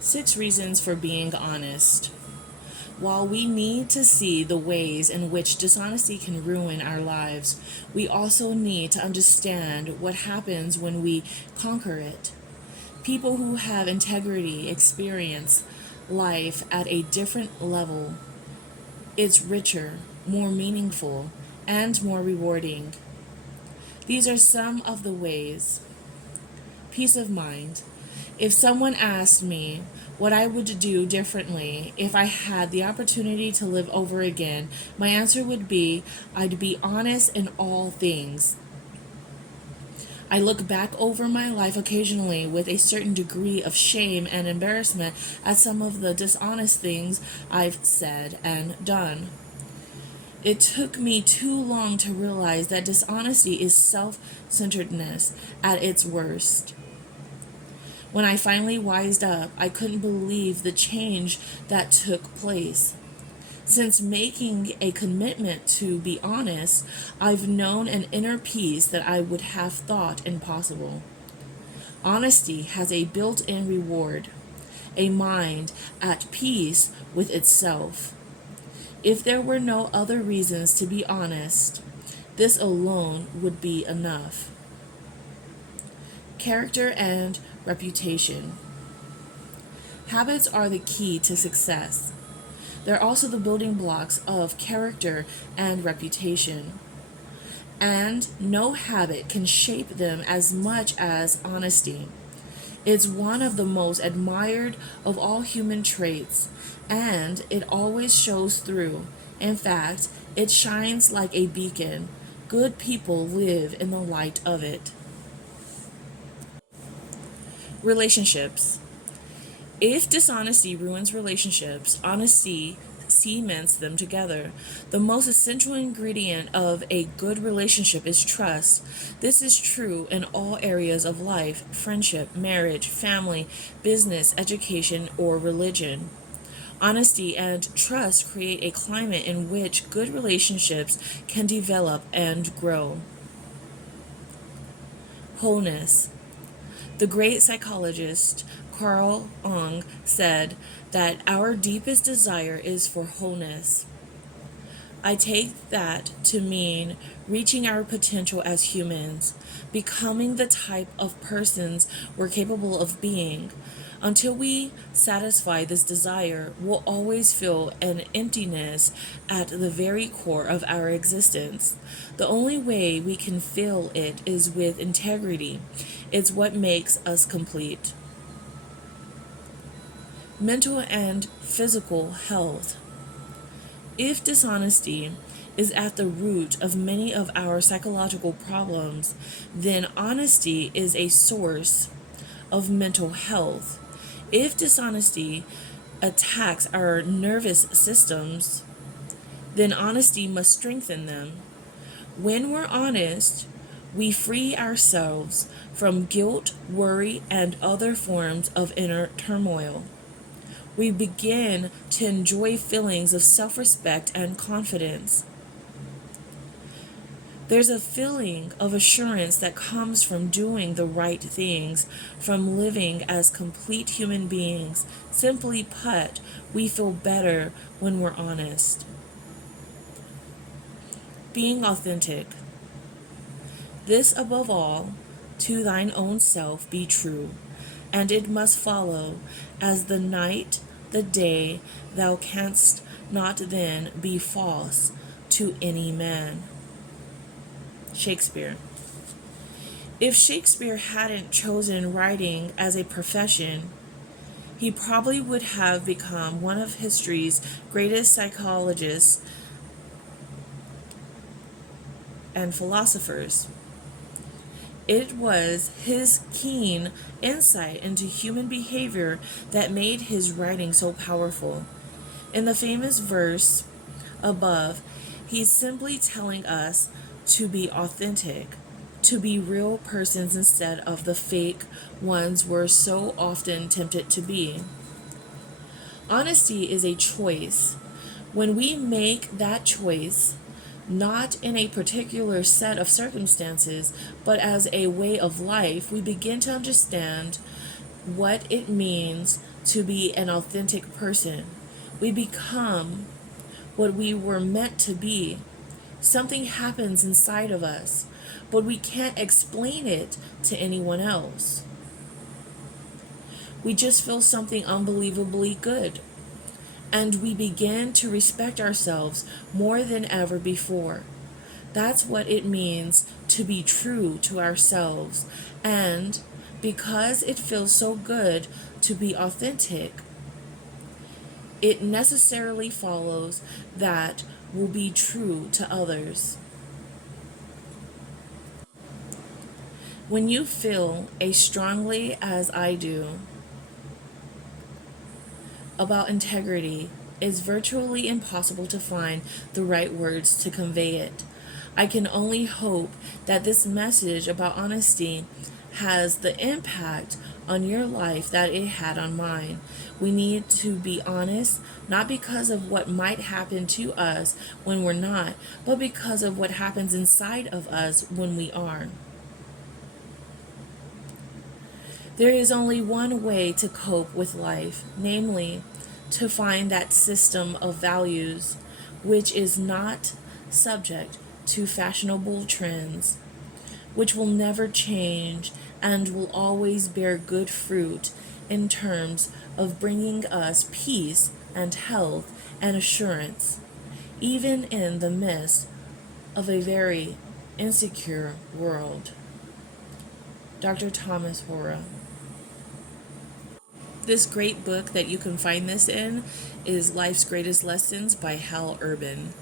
6 reasons for being honest. While we need to see the ways in which dishonesty can ruin our lives, we also need to understand what happens when we conquer it. People who have integrity experience life at a different level. It's richer, more meaningful, and more rewarding. These are some of the ways. Peace of mind. If someone asked me what I would do differently if I had the opportunity to live over again, my answer would be I'd be honest in all things. I look back over my life occasionally with a certain degree of shame and embarrassment at some of the dishonest things I've said and done. It took me too long to realize that dishonesty is self-centeredness at its worst. When I finally wised up, I couldn't believe the change that took place. Since making a commitment to be honest, I've known an inner peace that I would have thought impossible. Honesty has a built-in reward, a mind at peace with itself. If there were no other reasons to be honest, this alone would be enough. Character and reputation. Habits are the key to success. They're also the building blocks of character and reputation. And no habit can shape them as much as honesty. It's one of the most admired of all human traits, and it always shows through. In fact, it shines like a beacon. Good people live in the light of it. Relationships. If dishonesty ruins relationships, honesty cements them together. The most essential ingredient of a good relationship is trust. This is true in all areas of life: friendship, marriage, family, business, education, or religion. Honesty and trust create a climate in which good relationships can develop and grow. Wholeness. The great psychologist Carl Jung said that our deepest desire is for wholeness. I take that to mean reaching our potential as humans, becoming the type of persons we're capable of being. Until we satisfy this desire, we'll always feel an emptiness at the very core of our existence. The only way we can fill it is with integrity. It's what makes us complete. Mental and physical health. If dishonesty is at the root of many of our psychological problems, then honesty is a source of mental health. If dishonesty attacks our nervous systems, then honesty must strengthen them. When we're honest, we free ourselves from guilt, worry, and other forms of inner turmoil. We begin to enjoy feelings of self-respect and confidence. There's a feeling of assurance that comes from doing the right things, from living as complete human beings. Simply put, we feel better when we're honest. Being authentic. This above all, to thine own self be true, and it must follow as the night, the day, thou canst not then be false to any man. Shakespeare. If Shakespeare hadn't chosen writing as a profession, he probably would have become one of history's greatest psychologists and philosophers. It was his keen insight into human behavior that made his writing so powerful. In the famous verse above, he's simply telling us to be authentic, to be real persons instead of the fake ones we're so often tempted to be. Honesty is a choice. When we make that choice, not in a particular set of circumstances, but as a way of life, we begin to understand what it means to be an authentic person. We become what we were meant to be. Something happens inside of us, but we can't explain it to anyone else. We just feel something unbelievably good, and we begin to respect ourselves more than ever before. That's what it means to be true to ourselves. And because it feels so good to be authentic, it necessarily follows that we'll be true to others. When you feel as strongly as I do about integrity, it's virtually impossible to find the right words to convey it. I can only hope that this message about honesty has the impact on your life that it had on mine. We need to be honest, not because of what might happen to us when we're not, but because of what happens inside of us when we are. There is only one way to cope with life, namely, to find that system of values which is not subject to fashionable trends, which will never change and will always bear good fruit in terms of bringing us peace and health and assurance, even in the midst of a very insecure world. Dr. Thomas Hora. This great book that you can find this in is Life's Greatest Lessons by Hal Urban.